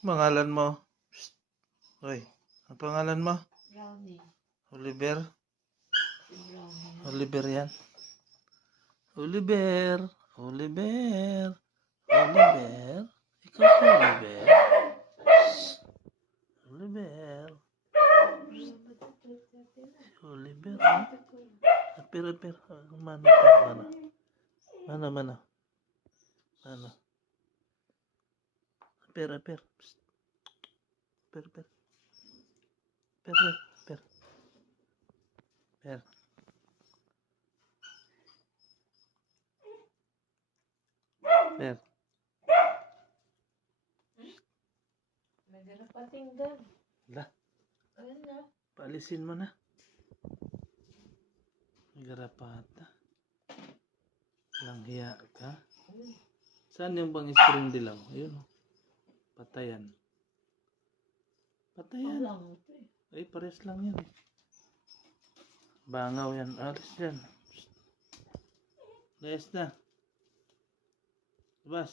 Pangalan mo? Psst. Hoy, ang pangalan mo? Brownie. Oliver? Si Brownie. Oliver yan. Oliver. Oliver. Oliver. Ikaw si Oliver. Psst. Oliver. Oliver, ha? Apir. Mana. Mana. Apir. Psst. Per. Per. Medyo napatinggan. Lah, Ano na? paalisin mo na. Garapata. Langhiya ka. Saan yung bang spring dilaw? Ayun, oh. Patayan. Lang ito eh. Ay, pares lang yan. Bangaw yan. Alis yan. Layas na. Labas.